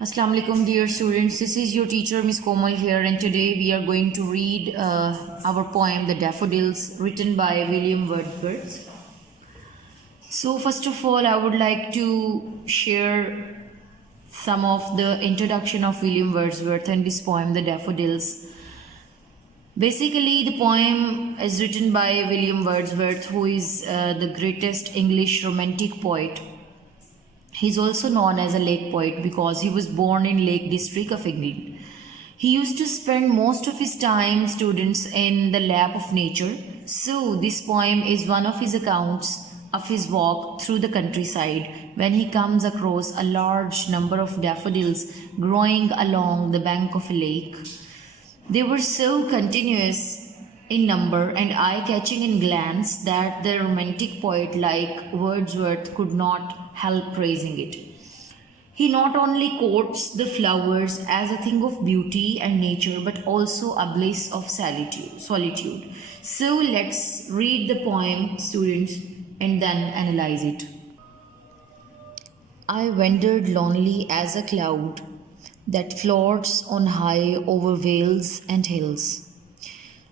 Assalamu alaikum dear students, this is your teacher Miss Komal here, and today we are going to read our poem The Daffodils, written by William Wordsworth. So first of all, I would like to share some of the introduction of William Wordsworth and this poem The Daffodils. Basically, the poem is written by William Wordsworth, who is the greatest English romantic poet. He is also known as a lake poet because he was born in Lake District of England. He used to spend most of his time, students, in the lap of nature. So this poem is one of his accounts of his walk through the countryside when he comes across a large number of daffodils growing along the bank of a lake. They were so continuous in number and eye-catching in glance that the romantic poet like Wordsworth could not help praising it. He not only quotes the flowers as a thing of beauty and nature but also a bliss of solitude. So let's read the poem, students, and then analyze it. I wandered lonely as a cloud that floats on high over vales and hills,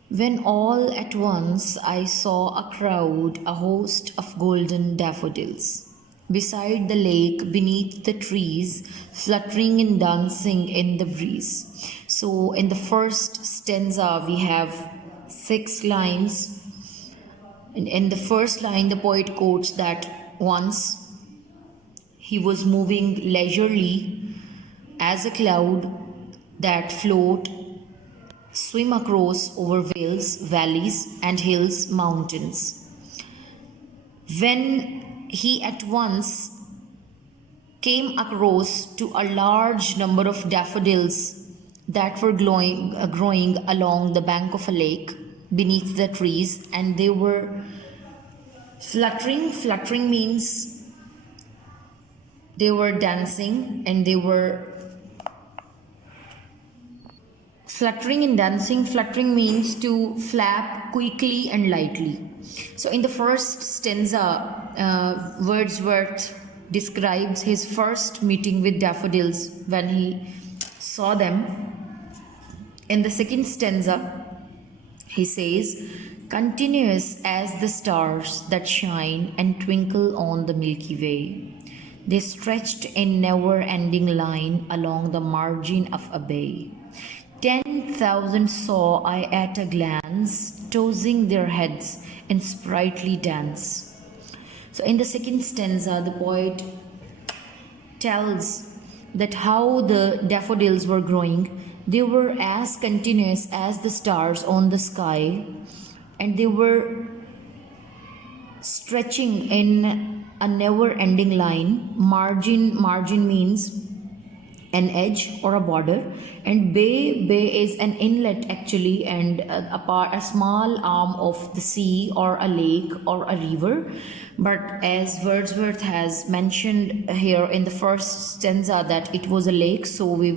when all at once I saw a crowd, a host of golden daffodils, beside the lake, beneath the trees, fluttering and dancing in the breeze. So in the first stanza we have 6 lines, and in the first line the poet quotes that once he was moving leisurely as a cloud that float, swim across over vales, valleys and hills, mountains. When he at once came across to a large number of daffodils that were growing along the bank of a lake beneath the trees, and they were fluttering. Fluttering means they were dancing, and they were fluttering and dancing. Fluttering means to flap quickly and lightly. So in the first stanza, Wordsworth describes his first meeting with daffodils when he saw them. In the second stanza, he says, continuous as the stars that shine and twinkle on the Milky Way, they stretched in never-ending line along the margin of a bay. 10,000 saw I at a glance, tossing their heads in sprightly dance. So in the second stanza, the poet tells that how the daffodils were growing. They were as continuous as the stars on the sky, and they were stretching in a never-ending line. Margin means an edge or a border, and bay is an inlet actually, and a small arm of the sea or a lake or a river. But as Wordsworth has mentioned here in the first stanza that it was a lake, so we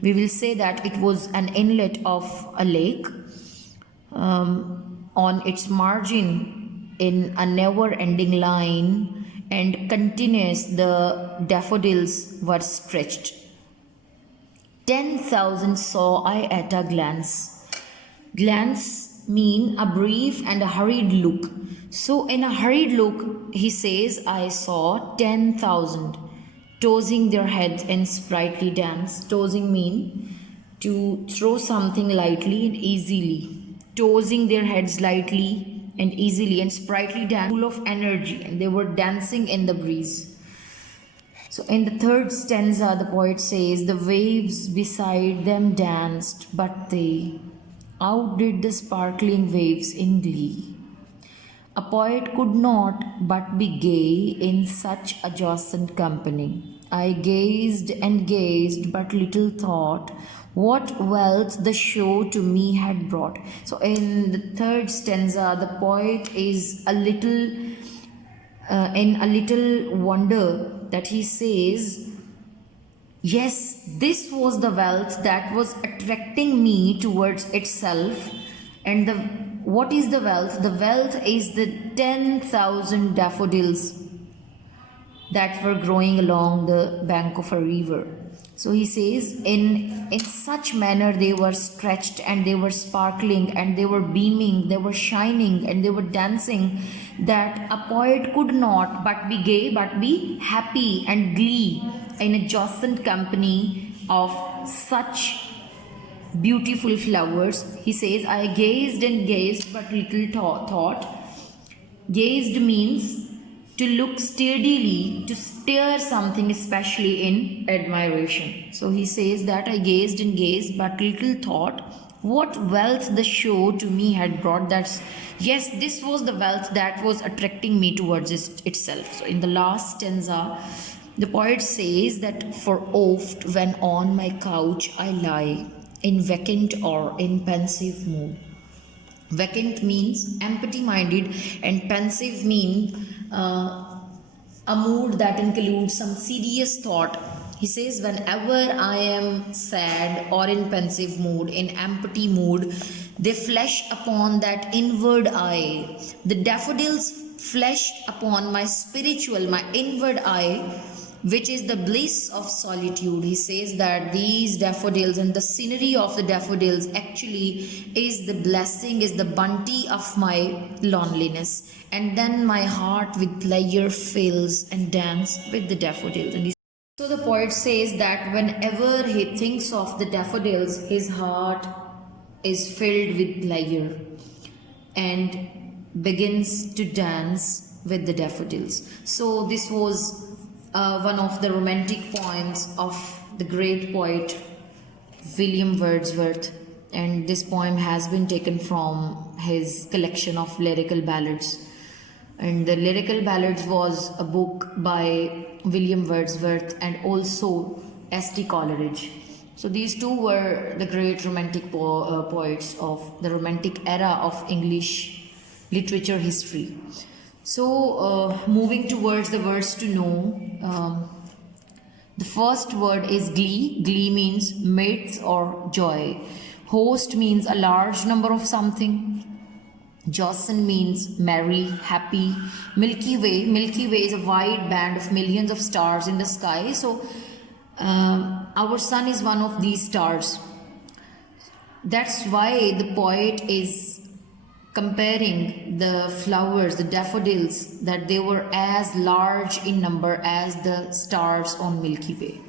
will say that it was an inlet of a lake. On its margin in a never-ending line and continuous, the daffodils were stretched. 10,000 saw I at a glance. Glance mean a brief and a hurried look. So in a hurried look, he says, I saw 10,000 tossing their heads in sprightly dance. Tossing mean to throw something lightly and easily. Tossing their heads lightly and easily, and sprightly dance, full of energy, and they were dancing in the breeze. So in the third stanza, the poet says, the waves beside them danced, but they outdid the sparkling waves in glee. A poet could not but be gay in such a jocund company. I gazed and gazed, but little thought what wealth the show to me had brought. So in the third stanza, the poet is in a little wonder, that he says, yes, this was the wealth that was attracting me towards itself. And what is the wealth? The wealth is the 10,000 daffodils that were growing along the bank of a river. So he says, in such manner they were stretched and they were sparkling and they were beaming, they were shining and they were dancing, that a poet could not but be gay, but be happy and glee in a jocund company of such beautiful flowers. He says, I gazed and gazed, but little thought. Gazed means to look steadily, to stare something, especially in admiration. So he says that I gazed and gazed, but little thought what wealth the show to me had brought. That's, yes, this was the wealth that was attracting me towards itself. So in the last stanza, the poet says that, for oft when on my couch I lie, in vacant or in pensive mood. Vacant means empty minded, and pensive means a mood that includes some serious thought. He says, whenever I am sad or in pensive mood, in empty mood, they flash upon that inward eye. The daffodils flash upon my spiritual, my inward eye, which is the bliss of solitude. He says that these daffodils and the scenery of the daffodils actually is the blessing, is the bounty of my loneliness. And then my heart with pleasure fills and dance with the daffodils. And so the poet says that whenever he thinks of the daffodils, his heart is filled with pleasure and begins to dance with the daffodils. So this was one of the romantic poems of the great poet William Wordsworth, and this poem has been taken from his collection of lyrical ballads. And the lyrical ballads was a book by William Wordsworth and also S.T. Coleridge. So these two were the great romantic poets of the romantic era of English literature history. So moving towards the words to know, the first word is glee. Glee means mirth or joy. Host means a large number of something. Jocund means merry, happy. Milky Way. Milky Way is a wide band of millions of stars in the sky. So our sun is one of these stars. That's why the poet is comparing the flowers, the daffodils, that they were as large in number as the stars on Milky Way.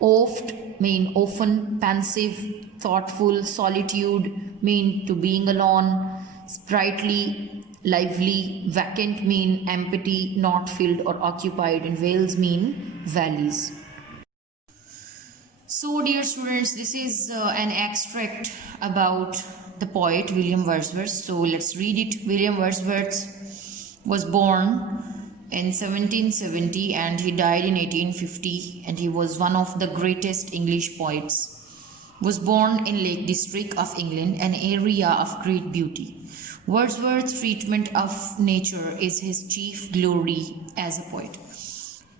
Oft mean often, pensive, thoughtful, solitude mean to being alone, sprightly, lively, vacant mean empty, not filled or occupied, and vales mean valleys. So dear students, this is an extract about the poet William Wordsworth. So let's read it. William Wordsworth was born in 1770 and he died in 1850, and he was one of the greatest English poets. Was born in Lake District of England, an area of great beauty. Wordsworth's treatment of nature is his chief glory as a poet.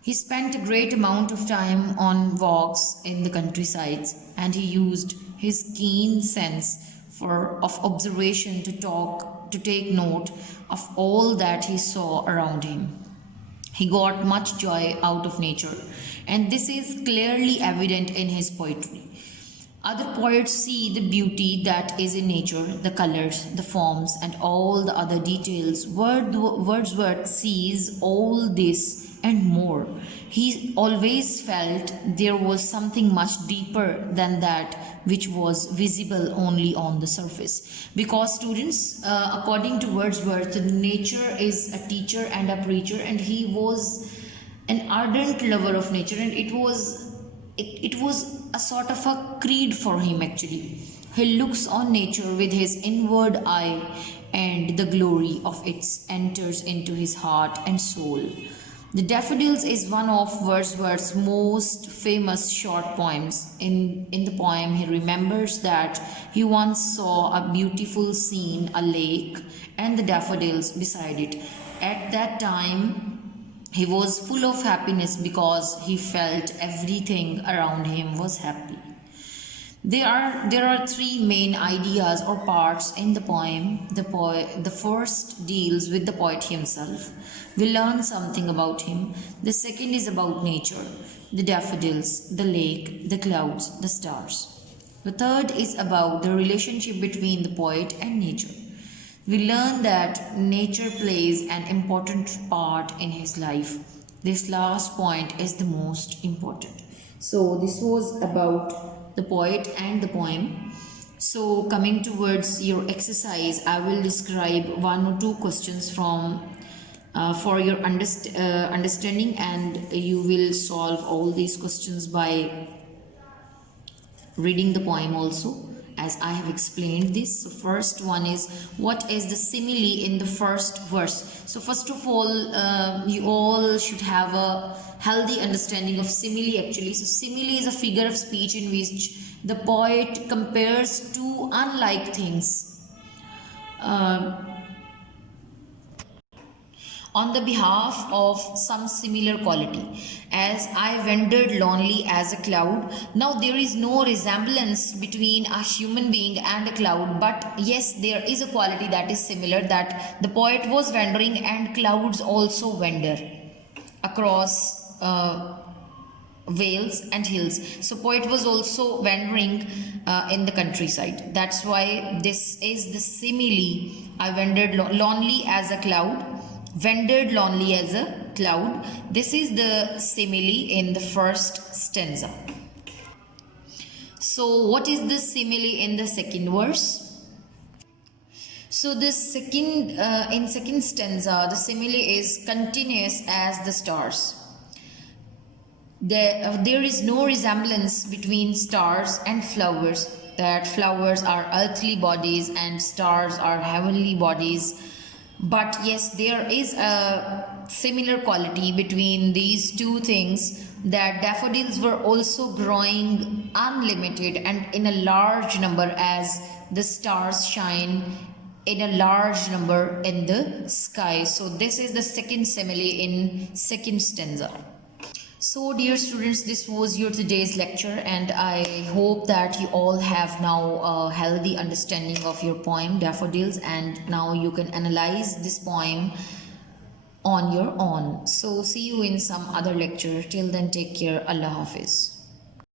He spent a great amount of time on walks in the countrysides, and he used his keen sense of observation to take note of all that he saw around him. He got much joy out of nature, and this is clearly evident in his poetry. Other poets see the beauty that is in nature, the colors, the forms, and all the other details. Wordsworth sees all this and more. He always felt there was something much deeper than that which was visible only on the surface. Because students, according to Wordsworth, nature is a teacher and a preacher, and he was an ardent lover of nature, and it was a sort of a creed for him actually. He looks on nature with his inward eye, and the glory of it enters into his heart and soul. The Daffodils is one of Wordsworth's most famous short poems. In the poem, he remembers that he once saw a beautiful scene, a lake, and the daffodils beside it. At that time, he was full of happiness because he felt everything around him was happy. There are three main ideas or parts in the poem. The first deals with the poet himself. We learn something about him. The second is about nature, the daffodils, the lake, the clouds, the stars. The third is about the relationship between the poet and nature. We learn that nature plays an important part in his life. This last point is the most important. So, this was about the poet and the poem. So, coming towards your exercise, I will describe one or two questions from for your understanding, and you will solve all these questions by reading the poem also, as I have explained this. So first one is, what is the simile in the first verse? So first of all, you all should have a healthy understanding of simile actually. So simile is a figure of speech in which the poet compares two unlike things on the behalf of some similar quality. As I wandered lonely as a cloud. Now there is no resemblance between a human being and a cloud, but yes, there is a quality that is similar, that the poet was wandering and clouds also wander across vales and hills. So poet was also wandering in the countryside. That's why this is the simile. I wandered lonely as a cloud, wandered lonely as a cloud. This is the simile in the first stanza. So what is the simile in the second verse? So the in second stanza, the simile is continuous as the stars. There is no resemblance between stars and flowers, that flowers are earthly bodies and stars are heavenly bodies. But yes, there is a similar quality between these two things, that daffodils were also growing unlimited and in a large number as the stars shine in a large number in the sky. So this is the second simile in second stanza. So dear students, this was your today's lecture, and I hope that you all have now a healthy understanding of your poem Daffodils, and now you can analyze this poem on your own. So see you in some other lecture. Till then, take care. Allah Hafiz.